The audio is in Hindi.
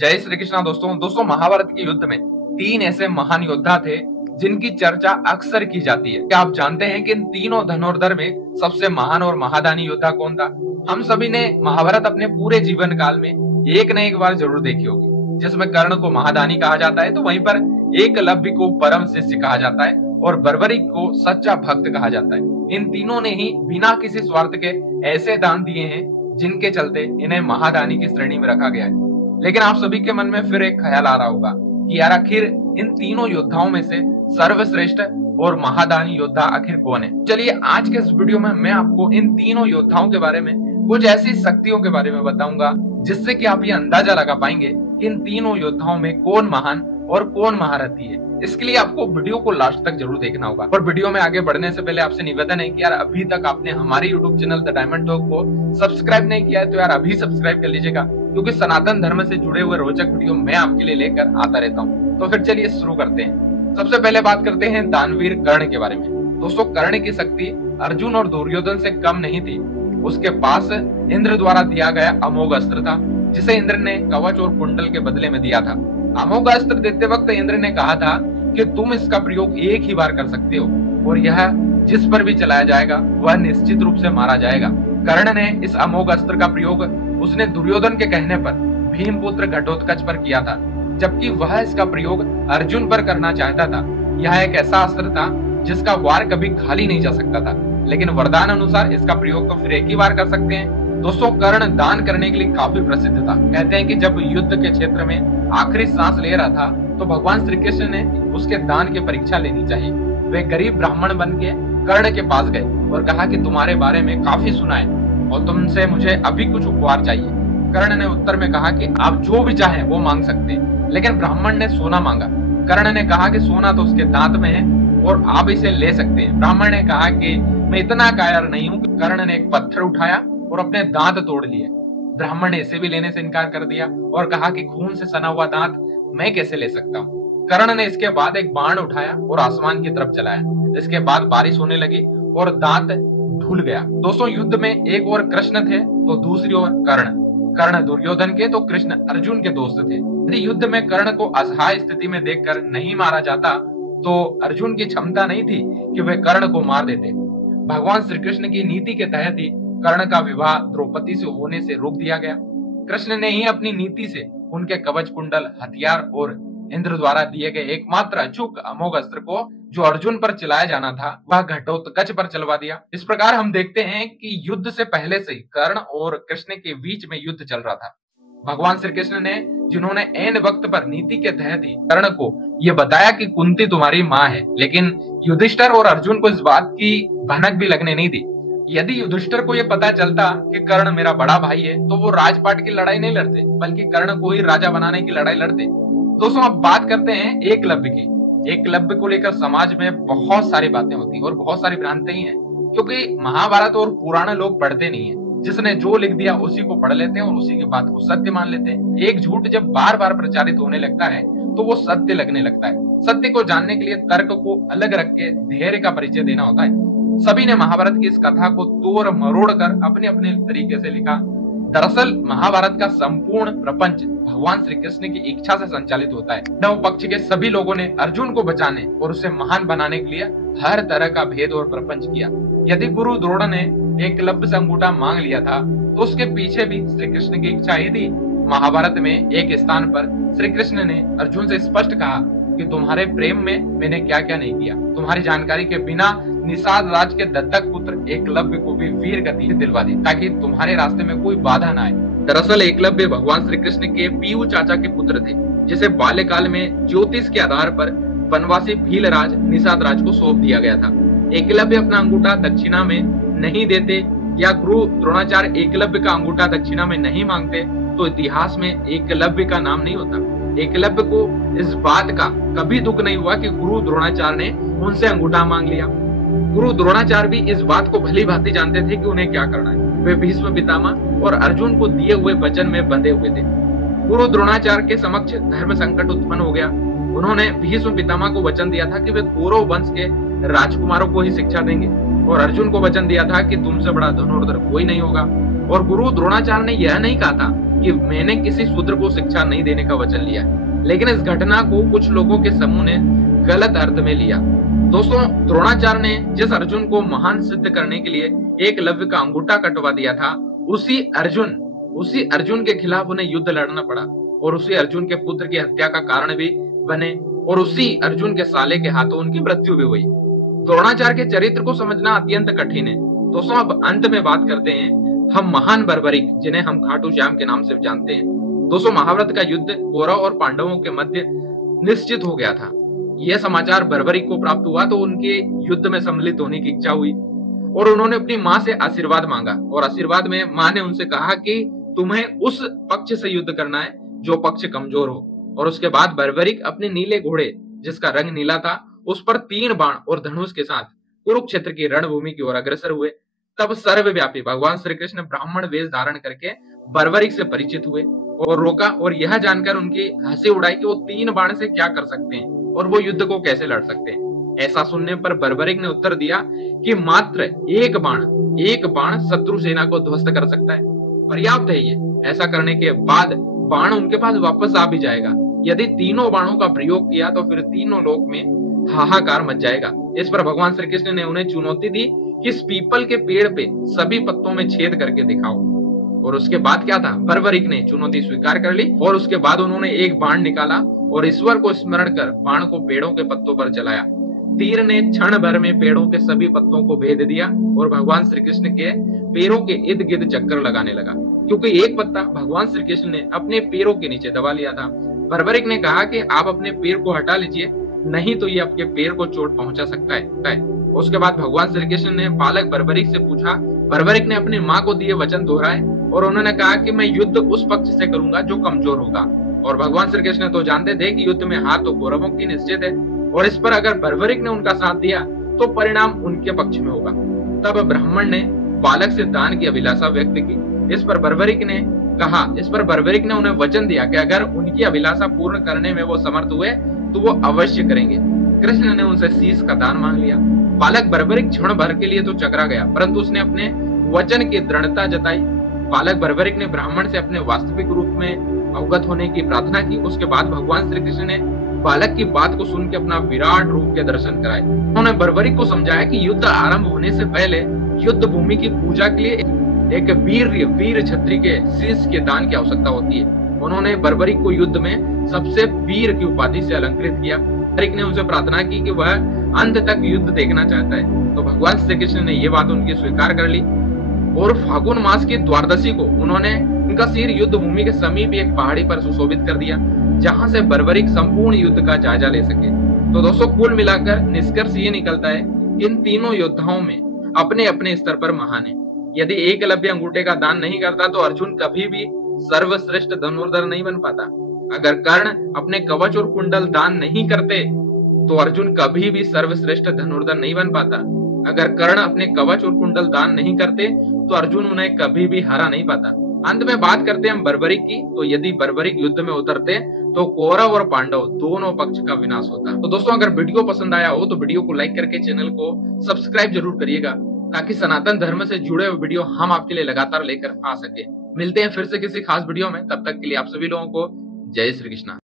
जय श्री कृष्णा। दोस्तों महाभारत के युद्ध में 3 ऐसे महान योद्धा थे जिनकी चर्चा अक्सर की जाती है। क्या आप जानते हैं कि इन तीनों धनुर्धर में सबसे महान और महादानी योद्धा कौन था? हम सभी ने महाभारत अपने पूरे जीवन काल में एक न एक बार जरूर देखी होगी, जिसमें कर्ण को महादानी कहा जाता है तो वहीं पर एकलव्य को परम शिष्य कहा जाता है और बर्बरिक को सच्चा भक्त कहा जाता है। इन तीनों ने ही बिना किसी स्वार्थ के ऐसे दान दिए हैं जिनके चलते इन्हें महादानी की श्रेणी में रखा गया है। लेकिन आप सभी के मन में फिर एक ख्याल आ रहा होगा कि यार आखिर इन तीनों योद्धाओं में से सर्वश्रेष्ठ और महादानी योद्धा आखिर कौन है? चलिए आज के इस वीडियो में मैं आपको इन तीनों योद्धाओं के बारे में कुछ ऐसी शक्तियों के बारे में बताऊंगा जिससे कि आप ये अंदाजा लगा पाएंगे कि इन तीनों योद्धाओं में कौन महान और कौन महारथी है। इसके लिए आपको वीडियो को लास्ट तक जरूर देखना होगा। और वीडियो में आगे बढ़ने से पहले आपसे निवेदन है कि यार अभी तक आपने हमारे YouTube channel the diamond talk को सब्सक्राइब नहीं किया है तो यार अभी सब्सक्राइब कर लीजिएगा, क्योंकि सनातन धर्म से जुड़े हुए रोचक वीडियो मैं आपके लिए लेकर आता रहता हूँ। तो फिर चलिए शुरू करते हैं। सबसे पहले बात करते हैं दानवीर कर्ण के बारे में। दोस्तों कर्ण की शक्ति अर्जुन और दुर्योधन से कम नहीं थी। उसके पास इंद्र द्वारा दिया गया अमोघ अस्त्र था, जिसे इंद्र ने कवच और कुंडल के बदले में दिया था। अमोघ अस्त्र देते वक्त इंद्र ने कहा था कि तुम इसका प्रयोग एक ही बार कर सकते हो और यह जिस पर भी चलाया जाएगा वह निश्चित रूप से मारा जाएगा। कर्ण ने इस अमोघ अस्त्र का प्रयोग उसने दुर्योधन के कहने पर भीमपुत्र घटोत्कच पर किया था, जबकि वह इसका प्रयोग अर्जुन पर करना चाहता था। यह एक ऐसा अस्त्र था जिसका वार कभी खाली नहीं जा सकता था, लेकिन वरदान अनुसार इसका प्रयोग तो फिर एक ही बार कर सकते हैं। दोस्तों कर्ण दान करने के लिए काफी प्रसिद्ध था। कहते हैं कि जब युद्ध के क्षेत्र में आखिरी सांस ले रहा था तो भगवान श्री कृष्ण ने उसके दान की परीक्षा लेनी चाहिए। वे गरीब ब्राह्मण बन के कर्ण के पास गए और कहा कि तुम्हारे बारे में काफी सुना है और तुमसे मुझे अभी कुछ उपहार चाहिए। कर्ण ने उत्तर में कहा कि आप जो भी चाहें वो मांग सकते हैं, लेकिन ब्राह्मण ने सोना मांगा। कर्ण ने कहा कि सोना तो उसके दांत में है और आप इसे ले सकते हैं। ब्राह्मण ने कहा कि मैं इतना कायर नहीं हूँ। कर्ण ने एक पत्थर उठाया और अपने दांत तोड़ लिए। ब्राह्मण ने इसे भी लेने से इनकार कर दिया और कहा कि खून से सना हुआ दांत मैं कैसे ले सकता हूँ। कर्ण ने इसके बाद एक बाण उठाया और आसमान की तरफ चलाया। इसके बाद बारिश होने लगी और दांत धुल गया। दोस्तों युद्ध में एक ओर कृष्ण थे तो दूसरी ओर कर्ण दुर्योधन के तो कृष्ण अर्जुन के दोस्त थे। यदि युद्ध में कर्ण को असहाय स्थिति में देखकर नहीं मारा जाता तो अर्जुन की क्षमता नहीं थी कि वे कर्ण को मार देते। भगवान श्री कृष्ण की नीति के तहत ही कर्ण का विवाह द्रौपदी से होने से रोक दिया गया। कृष्ण ने ही अपनी नीति से उनके कवच कुंडल हथियार और इंद्र द्वारा दिए गए एकमात्र अचूक अमोघ अस्त्र को जो अर्जुन पर चलाया जाना था वह घटोत्कच पर चलवा दिया। इस प्रकार हम देखते हैं कि युद्ध से पहले से ही कर्ण और कृष्ण के बीच में युद्ध चल रहा था। भगवान श्री कृष्ण ने जिन्होंने ऐन वक्त पर नीति के तहत ही कर्ण को ये बताया कि कुंती तुम्हारी माँ है, लेकिन युधिष्ठिर और अर्जुन को इस बात की भनक भी लगने नहीं दी। यदि युधिष्ठिर को यह पता चलता कि कर्ण मेरा बड़ा भाई है तो वो राजपाट की लड़ाई नहीं लड़ते, बल्कि कर्ण को ही राजा बनाने की लड़ाई लड़ते। दोस्तों अब बात करते हैं एकलव्य की। एकलव्य को लेकर समाज में बहुत सारी बातें होती हैं और बहुत सारी भ्रांतियां हैं, क्योंकि महाभारत और पुराण लोग पढ़ते नहीं है। जिसने जो लिख दिया उसी को पढ़ लेते हैं और उसी की बात को सत्य मान लेते हैं। एक झूठ जब बार बार प्रचारित होने लगता है तो वो सत्य लगने लगता है। सत्य को जानने के लिए तर्क को अलग रख के धैर्य का परिचय देना होता है। सभी ने महाभारत की इस कथा को तोड़ मरोड़ कर अपने अपने तरीके से लिखा। दरअसल महाभारत का संपूर्ण प्रपंच भगवान श्री कृष्ण की इच्छा से संचालित होता है। नव पक्ष के सभी लोगों ने अर्जुन को बचाने और उसे महान बनाने के लिए हर तरह का भेद और प्रपंच किया। यदि गुरु द्रोण ने एकलव्य से अंगूठा मांग लिया था तो उसके पीछे भी श्री कृष्ण की इच्छा ही थी। महाभारत में एक स्थान पर श्री कृष्ण ने अर्जुन से स्पष्ट कहा कि तुम्हारे प्रेम में मैंने क्या क्या नहीं किया। तुम्हारी जानकारी के बिना निषाद राज के दत्तक पुत्र एकलव्य को भी वीर गति दिलवा दी, ताकि तुम्हारे रास्ते में कोई बाधा न आए। दरअसल एकलव्य भगवान श्री कृष्ण के पीयू चाचा के पुत्र थे, जिसे बाल्यकाल में ज्योतिष के आधार पर वनवासी भीलराज निषाद राज को सौंप दिया गया था। एकलव्य अपना अंगूठा दक्षिणा में नहीं देते या गुरु द्रोणाचार्य एकलव्य का अंगूठा दक्षिणा में नहीं मांगते तो इतिहास में एकलव्य का नाम नहीं होता। एकलव्य को इस बात का कभी दुख नहीं हुआ कि गुरु द्रोणाचार्य ने उनसे अंगूठा मांग लिया। गुरु द्रोणाचार्य भी इस बात को भली भांति जानते थे कि उन्हें क्या करना है। वे भीष्म पितामह और अर्जुन को दिए हुए वचन में बंधे हुए थे। गुरु द्रोणाचार्य के समक्ष धर्म संकट उत्पन्न हो गया। उन्होंने भीष्म पितामह को वचन दिया था कि वे कौरव वंश के राजकुमारों को ही शिक्षा देंगे और अर्जुन को वचन दिया था कि तुमसे बड़ा धनुर्धर कोई नहीं होगा। और गुरु द्रोणाचार्य ने यह नहीं कहा था कि मैंने किसी शूद्र को शिक्षा नहीं देने का वचन लिया, लेकिन इस घटना को कुछ लोगों के समूह ने गलत अर्थ में लिया। दोस्तों, द्रोणाचार्य ने जिस अर्जुन को महान सिद्ध करने के लिए एकलव्य का अंगूठा कटवा दिया था, उसी अर्जुन के खिलाफ उन्हें युद्ध लड़ना पड़ा और उसी अर्जुन के पुत्र की हत्या का कारण भी बने और उसी अर्जुन के साले के हाथों उनकी मृत्यु भी हुई। द्रोणाचार्य के चरित्र को समझना अत्यंत कठिन है। दोस्तों, अब अंत में बात करते हैं हम महान बर्बरिक, जिन्हें हम खाटू श्याम के नाम से जानते हैं। दोस्तों, महाभारत का युद्ध कौरव और पांडवों के मध्य निश्चित हो गया था। यह समाचार बर्बरिक को प्राप्त हुआ तो उनके युद्ध में सम्मिलित होने की इच्छा हुई और उन्होंने अपनी माँ से आशीर्वाद मांगा और आशीर्वाद में माँ ने उनसे कहा कि तुम्हें उस पक्ष से युद्ध करना है जो पक्ष कमजोर हो। और उसके बाद बर्बरिक अपने नीले घोड़े, जिसका रंग नीला था, उस पर 3 बाण और धनुष के साथ कुरुक्षेत्र की रणभूमि की ओर अग्रसर हुए। तब सर्वव्यापी भगवान श्री कृष्ण ब्राह्मण वेश धारण करके बर्बरिक से परिचित हुए और रोका और यह जानकर उनकी हंसी उड़ाई कि वो 3 बाण से क्या कर सकते हैं और वो युद्ध को कैसे लड़ सकते हैं। ऐसा सुनने पर बर्बरिक ने उत्तर दिया कि मात्र एक बाण शत्रु सेना को ध्वस्त कर सकता है, पर्याप्त है ये। ऐसा करने के बाद बाण उनके पास वापस आ भी जाएगा। यदि तीनों बाणों का प्रयोग किया तो फिर तीनों लोक में हाहाकार मच जाएगा। इस पर भगवान श्री कृष्ण ने उन्हें चुनौती दी कि इस पीपल के पेड़ पे सभी पत्तों में छेद करके दिखाओ। और उसके बाद क्या था, बर्बरिक ने चुनौती स्वीकार कर ली और उसके बाद उन्होंने एक बाण निकाला और ईश्वर को स्मरण कर बाण को पेड़ों के पत्तों पर चलाया। तीर ने क्षण भर में पेड़ों के सभी पत्तों को भेद दिया और भगवान श्री कृष्ण के पैरों के इर्द गिर्द चक्कर लगाने लगा, क्योंकि एक पत्ता भगवान श्री कृष्ण ने अपने पैरों के नीचे दबा लिया था। बर्बरिक ने कहा कि आप अपने पैर को हटा लीजिए, नहीं तो ये आपके पैर को चोट पहुंचा सकता है। उसके बाद भगवान श्री कृष्ण ने बालक बर्बरिक से पूछा। बर्बरिक ने अपनी माँ को दिए वचन दोहराए और उन्होंने कहा कि मैं युद्ध उस पक्ष से करूंगा जो कमजोर होगा। और भगवान श्री कृष्ण तो जानते थे कि युद्ध में हार तो कौरवों की निश्चित है और इस पर अगर बर्बरिक ने उनका साथ दिया तो परिणाम उनके पक्ष में होगा। तब ब्राह्मण ने बालक से दान की अभिलाषा व्यक्त की। इस पर बर्बरिक ने उन्हें वचन दिया कि अगर उनकी अभिलाषा पूर्ण करने में वो समर्थ हुए तो वो अवश्य करेंगे। कृष्ण ने उनसे शीश का दान मांग लिया। बालक बर्बरिक क्षण भर के लिए तो चकरा गया, परंतु उसने अपने वचन की दृढ़ता जताई। बालक बर्बरिक ने ब्राह्मण से अपने वास्तविक रूप में अवगत होने की प्रार्थना की। उसके बाद भगवान श्री कृष्ण ने बालक की बात को सुन के अपना विराट रूप के दर्शन कराए। उन्होंने बर्बरिक को समझाया कि युद्ध आरंभ होने से पहले युद्ध भूमि की पूजा के लिए एक वीर क्षत्रिय के शीश के दान की आवश्यकता होती है। उन्होंने बर्बरिक को युद्ध में सबसे वीर की उपाधि से अलंकृत किया। बर्बरिक ने उनसे प्रार्थना की कि वह अंत तक युद्ध देखना चाहता है, तो भगवान श्री कृष्ण ने यह बात उनकी स्वीकार कर ली और फागुन मास की द्वादशी को उन्होंने उनका सिर युद्ध भूमि के समीप एक पहाड़ी पर सुशोभित कर दिया, जहां से बर्बरिक संपूर्ण युद्ध का जायजा ले सके। तो दोस्तों, कुल मिलाकर निष्कर्ष ये निकलता है इन तीनों योद्धाओं में अपने अपने स्तर पर महान है। यदि एकलव्य अंगूठे का दान नहीं करता तो अर्जुन कभी भी सर्वश्रेष्ठ धनुर्धर नहीं बन पाता। अगर कर्ण अपने कवच और कुंडल दान नहीं करते तो अर्जुन कभी भी सर्वश्रेष्ठ धनुर्धर नहीं बन पाता। अगर कर्ण अपने कवच और कुंडल दान नहीं करते तो अर्जुन उन्हें कभी भी हरा नहीं पाता। अंत में बात करते हैं हम बर्बरिक की। तो यदि बर्बरिक युद्ध में उतरते तो कौरव और पांडव दोनों पक्ष का विनाश होता। तो दोस्तों, अगर वीडियो पसंद आया हो तो वीडियो को लाइक करके चैनल को सब्सक्राइब जरूर करिएगा, ताकि सनातन धर्म से जुड़े हुए वीडियो हम आपके लिए लगातार लेकर आ सके। मिलते हैं फिर से किसी खास वीडियो में, तब तक के लिए आप सभी लोगों को जय श्री कृष्णा।